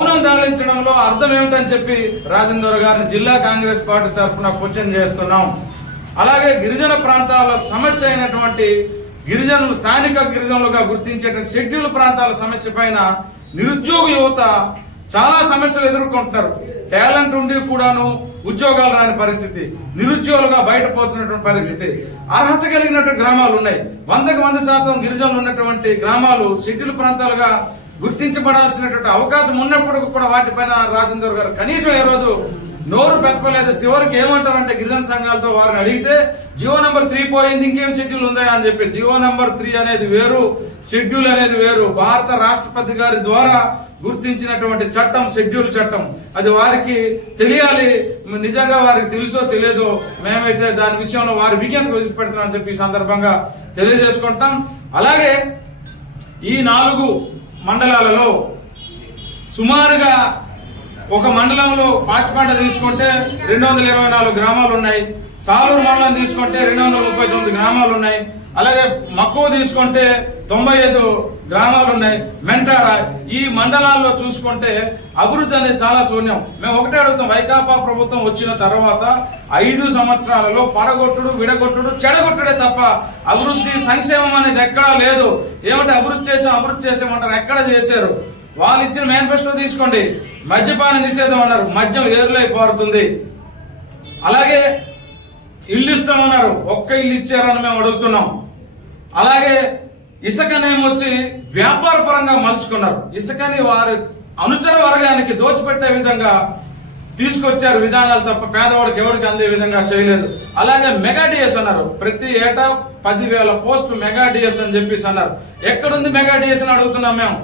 మౌనం దాలించడంలో అర్థం ఏమిటని చెప్పి రాజేంద్ర గారిని జిల్లా కాంగ్రెస్ పార్టీ తరఫున క్వశ్చన్ చేస్తున్నాం. అలాగే గిరిజన ప్రాంతాల సమస్య అయినటువంటి గిరిజనులు స్థానిక గిరిజనులుగా గుర్తించేటువంటి షెడ్యూల్ ప్రాంతాల సమస్య పైన నిరుద్యోగ యువత చాలా సమస్యలు ఎదుర్కొంటున్నారు. టాలెంట్ ఉండి కూడాను ఉద్యోగాలు రాని పరిస్థితి, నిరుద్యోగులుగా బయటపోతున్నటువంటి పరిస్థితి. అర్హత కలిగినటువంటి గ్రామాలు ఉన్నాయి. 100% గిరిజనులు ఉన్నటువంటి గ్రామాలు షెడ్యూల్ ప్రాంతాలుగా గుర్తించబడాల్సినటువంటి అవకాశం ఉన్నప్పుడు కూడా వాటిపైన రాజేందర్ గారు కనీసం ఏ రోజు నోరు పెతపలేదు. చివరికి ఏమంటారంటే గిరిజన సంఘాలతో వారిని అడిగితే జియో నంబర్ 3 పోయింది, ఇంకేం షెడ్యూల్ ఉందా అని చెప్పి. జియో నంబర్ 3 అనేది వేరు, షెడ్యూల్ అనేది వేరు. భారత రాష్ట్రపతి గారి ద్వారా గుర్తించినటువంటి చట్టం షెడ్యూల్ చట్టం, అది వారికి తెలియాలి. నిజంగా వారికి తెలుసో తెలియదో మేమైతే దాని విషయంలో వారి విజ్ఞతకు వదిలిపెడుతున్నామని చెప్పి ఈ సందర్భంగా తెలియజేసుకుంటాం. అలాగే ఈ 4 మండలాలలో సుమారుగా ఒక మండలంలో పాచిపంట తీసుకుంటే 224 గ్రామాలు ఉన్నాయి. సాలూరు మండలం తీసుకుంటే 239 గ్రామాలు ఉన్నాయి. అలాగే మక్కువ తీసుకుంటే 95 గ్రామాలు ఉన్నాయి. మెంటాడ ఈ మండలాల్లో చూసుకుంటే అభివృద్ధి అనేది చాలా శూన్యం. మేము ఒకటే అడుగుతాం, వైకాపా ప్రభుత్వం వచ్చిన తర్వాత 5 సంవత్సరాలలో పడగొట్టుడు, విడగొట్టుడు, చెడగొట్టుడే తప్ప అభివృద్ధి సంక్షేమం అనేది ఎక్కడా లేదు. ఏమంటే అభివృద్ధి చేసామంటారు, ఎక్కడ చేశారు? వాళ్ళు ఇచ్చిన మేనిఫెస్టో తీసుకోండి, మద్యపాన నిషేధం అన్నారు, మద్యం ఏరులై పారుతుంది. అలాగే ఇల్లు ఇస్తామన్నారు, ఒక్క ఇల్లు ఇచ్చారని మేము అడుగుతున్నాం. అలాగే ఇసుకనేమొచ్చి వ్యాపార పరంగా మలుచుకున్నారు. ఇసుకని వారి అనుచర వర్గానికి దోచిపెట్టే విధంగా తీసుకొచ్చారు విధానాలు తప్ప పేదవాడికి ఎవరికి అందే విధంగా చేయలేదు. అలాగే మెగా డిఎస్ అన్నారు, ప్రతి ఏటా 10,000 పోస్టులు మెగా డిఎస్ అని చెప్పేసి అన్నారు. ఎక్కడుంది మెగా డిఎస్ అని అడుగుతున్నాం మేము.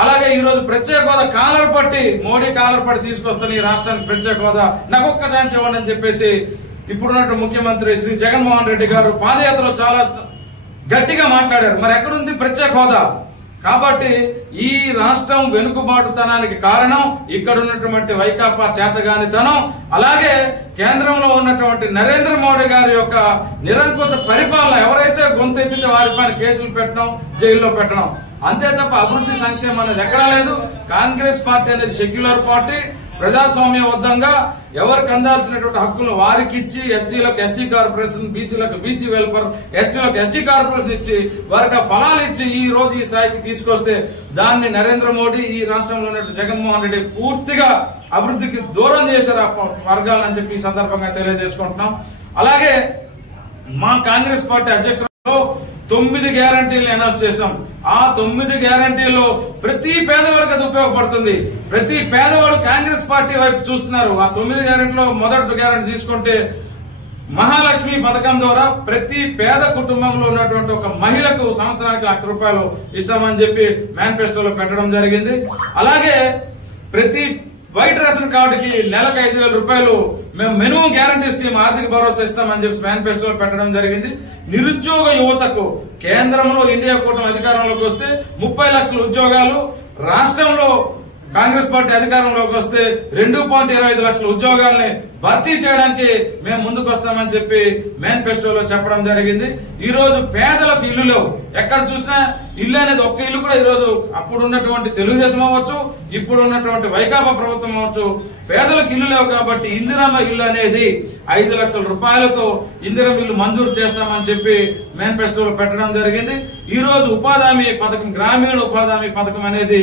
అలాగే ఈ రోజు ప్రత్యేక హోదా కాలర్ పట్టి, మోడీ కాలర్ పట్టి తీసుకొస్తాను ఈ రాష్ట్రానికి ప్రత్యేక హోదా, నాకు ఒక్క ఛాన్స్ ఇవ్వండి అని చెప్పేసి ఇప్పుడున్నట్టు ముఖ్యమంత్రి శ్రీ జగన్మోహన్ రెడ్డి గారు పాదయాత్రలో చాలా గట్టిగా మాట్లాడారు. మరి ఎక్కడుంది ప్రత్యేక హోదా? కాబట్టి ఈ రాష్ట్రం వెనుకబాటుతనానికి కారణం ఇక్కడ ఉన్నటువంటి వైకాపా చేతగానితనం, అలాగే కేంద్రంలో ఉన్నటువంటి నరేంద్ర మోడీ గారి యొక్క నిరంకుశ పరిపాలన. ఎవరైతే గొంతెత్తితే వారిపైన కేసులు పెట్టడం, జైల్లో పెట్టడం, అంతే తప్ప అభివృద్ధి సంక్షేమం అనేది ఎక్కడా లేదు. కాంగ్రెస్ పార్టీ అనేది సెక్యులర్ పార్టీ, ప్రజాస్వామ్యబద్ధంగా ఎవరికి అందాల్సినటువంటి హక్కులను వారికి ఇచ్చి, ఎస్సీలకు ఎస్సీ కార్పొరేషన్, బీసీలకు బీసీ వెల్ఫేర్, ఎస్టీలకు ఎస్టీ కార్పొరేషన్ ఇచ్చి వారికి ఆ ఫలాలు ఇచ్చి ఈ రోజు ఈ స్థాయికి తీసుకొస్తే దాన్ని నరేంద్ర మోడీ, ఈ రాష్ట్రంలో ఉన్న జగన్మోహన్ రెడ్డి పూర్తిగా అభివృద్ధికి దూరం చేశారు ఆ వర్గాలని చెప్పి ఈ సందర్భంగా తెలియజేసుకుంటున్నాం. అలాగే మా కాంగ్రెస్ పార్టీ అధ్యక్షులలో 9 గ్యారంటీలు అనౌన్స్ చేశాం. ఆ 9 గ్యారంటీల్లో ప్రతి పేదవాడికి అది ఉపయోగపడుతుంది. ప్రతి పేదవాడు కాంగ్రెస్ పార్టీ వైపు చూస్తున్నారు. ఆ 9 గ్యారంటీలో మొదటి గ్యారంటీ తీసుకుంటే మహాలక్ష్మి పథకం ద్వారా ప్రతి పేద కుటుంబంలో ఉన్నటువంటి ఒక మహిళకు సంవత్సరానికి ₹1,00,000 ఇస్తామని చెప్పి మేనిఫెస్టోలో పెట్టడం జరిగింది. అలాగే ప్రతి వైట్ రేషన్ కార్డుకి నెలకు ₹5,000 మేము మినిమం గ్యారంటీ స్కీమ్ ఆర్థిక భరోసా ఇస్తామని చెప్పి మేనిఫెస్టోలో పెట్టడం జరిగింది. నిరుద్యోగ యువతకు కేంద్రంలో ఇండియా కూటమి అధికారంలోకి వస్తే 30 లక్షల ఉద్యోగాలు, రాష్ట్రంలో కాంగ్రెస్ పార్టీ అధికారంలోకి వస్తే 2.25 లక్షల ఉద్యోగాల్ని భర్తీ చేయడానికి మేము ముందుకు వస్తామని చెప్పి మేనిఫెస్టోలో చెప్పడం జరిగింది. ఈ రోజు పేదలకు ఇల్లు లేవు. ఎక్కడ చూసినా ఇల్లు అనేది ఒక్క ఇల్లు కూడా ఈ రోజు అప్పుడు ఉన్నటువంటి తెలుగుదేశం అవ్వచ్చు, ఇప్పుడు ఉన్నటువంటి వైకాపా ప్రభుత్వం అవ్వచ్చు, పేదలకు ఇల్లు లేవు. కాబట్టి ఇందిరమ్మ ఇల్లు అనేది 5 లక్షల రూపాయలతో ఇందిరమ్మ ఇల్లు మంజూరు చేస్తామని చెప్పి మేనిఫెస్టోలో పెట్టడం జరిగింది. ఈ రోజు ఉపాధి హామీ పథకం, గ్రామీణ ఉపాధి హామీ పథకం అనేది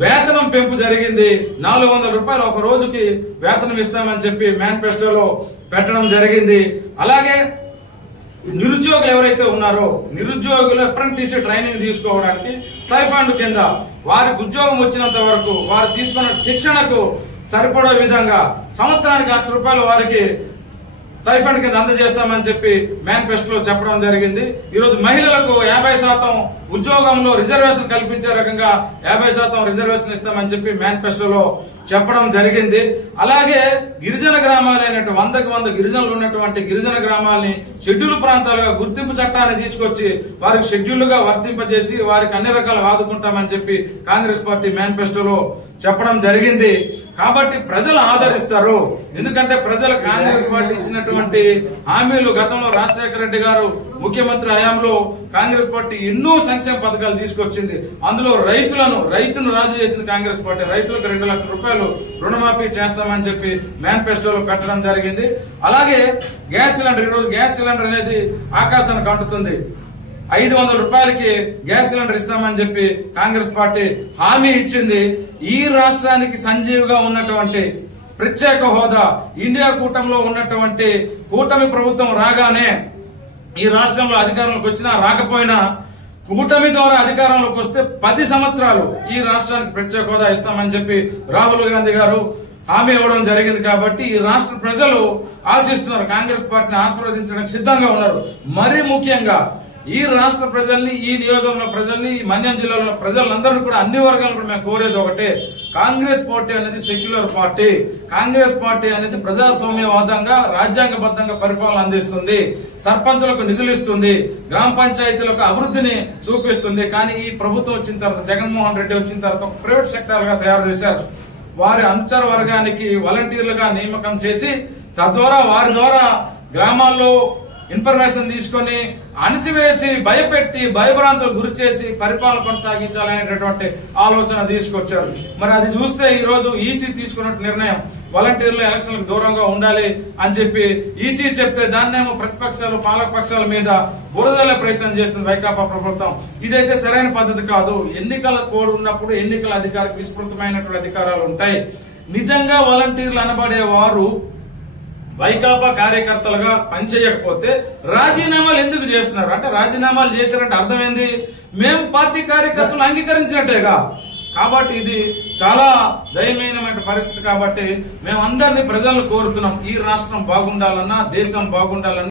వేతనం పెంపు జరిగింది. ₹400 ఒక రోజుకి వేతనం ఇస్తామని చెప్పి మేనిఫెస్టోలో పెట్టడం జరిగింది. అలాగే నిరుద్యోగులు ఎవరైతే ఉన్నారో నిరుద్యోగులు అప్రెంటిస్ ట్రైనింగ్ తీసుకోవడానికి టైఫండ్ కింద వారికి ఉద్యోగం వచ్చినంత వరకు వారు తీసుకున్న శిక్షణకు సరిపడే విధంగా సంవత్సరానికి ₹1,00,000 వారికి టైఫండ్ కింద అందజేస్తామని చెప్పి మేనిఫెస్టోలో చెప్పడం జరిగింది. ఈ రోజు మహిళలకు 50% ఉద్యోగంలో రిజర్వేషన్ కల్పించే రకంగా 50% రిజర్వేషన్ ఇస్తామని చెప్పి మేనిఫెస్టోలో చెప్పడం జరిగింది. అలాగే గిరిజన గ్రామాలైనటువంటి 100 గిరిజనులు ఉన్నటువంటి గిరిజన గ్రామాలని షెడ్యూల్ ప్రాంతాలుగా గుర్తింపు చట్టాన్ని తీసుకొచ్చి వారికి షెడ్యూల్ గా వర్తింపజేసి వారికి అన్ని రకాలు ఆదుకుంటామని చెప్పి కాంగ్రెస్ పార్టీ మేనిఫెస్టోలో చెప్పడం జరిగింది. కాబట్టి ప్రజలు ఆదరిస్తారు. ఎందుకంటే ప్రజలు కాంగ్రెస్ పార్టీ ఇచ్చినటువంటి హామీలు గతంలో రాజశేఖర రెడ్డి గారు ముఖ్యమంత్రి హయాంలో కాంగ్రెస్ పార్టీ ఎన్నో సంక్షేమ పథకాలు తీసుకొచ్చింది. అందులో రైతును రాజు చేసింది కాంగ్రెస్ పార్టీ. రైతులకు 2 లక్షల రూపాయలు రుణమాఫీ చేస్తామని చెప్పి మేనిఫెస్టోలో పెట్టడం జరిగింది. అలాగే గ్యాస్ సిలిండర్, ఈరోజు గ్యాస్ సిలిండర్ అనేది ఆకాశానికి అంటుతుంది. 500 రూపాయలకి గ్యాస్ సిలిండర్ ఇస్తామని చెప్పి కాంగ్రెస్ పార్టీ హామీ ఇచ్చింది. ఈ రాష్ట్రానికి సంజీవిగా ఉన్నటువంటి ప్రత్యేక హోదా, ఇండియా కూటమిలో ఉన్నటువంటి కూటమి ప్రభుత్వం రాగానే ఈ రాష్ట్రంలో అధికారంలోకి వచ్చినా రాకపోయినా కూటమి ద్వారా అధికారంలోకి వస్తే 10 సంవత్సరాలు ఈ రాష్ట్రానికి ప్రత్యేక హోదా ఇస్తామని చెప్పి రాహుల్ గాంధీ గారు హామీ ఇవ్వడం జరిగింది. కాబట్టి ఈ రాష్ట్ర ప్రజలు ఆశిస్తున్నారు, కాంగ్రెస్ పార్టీని ఆశీర్వదించడానికి సిద్ధంగా ఉన్నారు. మరీ ముఖ్యంగా ఈ రాష్ట్ర ప్రజల్ని, ఈ నియోజకవర్గంలో ప్రజల్ని, ఈ మన్యం జిల్లాలో ఉన్న ప్రజలందరూ కూడా, అన్ని వర్గాలను కూడా మేము కోరేది ఒకటే, కాంగ్రెస్ పార్టీ అనేది సెక్యులర్ పార్టీ. కాంగ్రెస్ పార్టీ అనేది ప్రజాస్వామ్యవాదంగా, రాజ్యాంగబద్ధంగా పరిపాలన అందిస్తుంది, సర్పంచులకు నిధులు ఇస్తుంది, గ్రామ పంచాయతీలకు అభివృద్ధిని చూపిస్తుంది. కానీ ఈ ప్రభుత్వం వచ్చిన తర్వాత, జగన్మోహన్ రెడ్డి వచ్చిన తర్వాత ఒక ప్రైవేట్ సెక్టర్ గా తయారు చేశారు. వారి అనుచర వర్గానికి వాలంటీర్లుగా నియామకం చేసి తద్వారా వారి ద్వారా గ్రామాల్లో ఇన్ఫర్మేషన్ తీసుకొని అణిచివేసి, భయపెట్టి, భయభ్రాంతులకు గురి చేసి పరిపాలన కొనసాగించాలనేటటువంటి ఆలోచన తీసుకొచ్చారు. మరి అది చూస్తే ఈ రోజు ఈసీ తీసుకున్న నిర్ణయం, వాలంటీర్లు ఎలక్షన్లకు దూరంగా ఉండాలి అని చెప్పి ఈసీ చెప్తే దాన్నేమో ప్రతిపక్షాలు, పాలకపక్షాల మీద బురదలే ప్రయత్నం చేస్తుంది వైకాపా ప్రభుత్వం. ఇదైతే సరైన పద్ధతి కాదు. ఎన్నికల కోడ్ ఉన్నప్పుడు ఎన్నికల అధికారికి విస్తృతమైనటువంటి అధికారాలు ఉంటాయి. నిజంగా వాలంటీర్లు అనబడే వారు వైకాపా కార్యకర్తలుగా పనిచేయకపోతే రాజీనామాలు ఎందుకు చేస్తున్నారు? అంటే రాజీనామాలు చేశారంటే అర్థమైంది, మేము పార్టీ కార్యకర్తలు అంగీకరించినట్టేగా. కాబట్టి ఇది చాలా దయనీయమైన పరిస్థితి. కాబట్టి మేమందరినీ, ప్రజలను కోరుతున్నాం, ఈ రాష్ట్రం బాగుండాలన్నా, దేశం బాగుండాలన్నా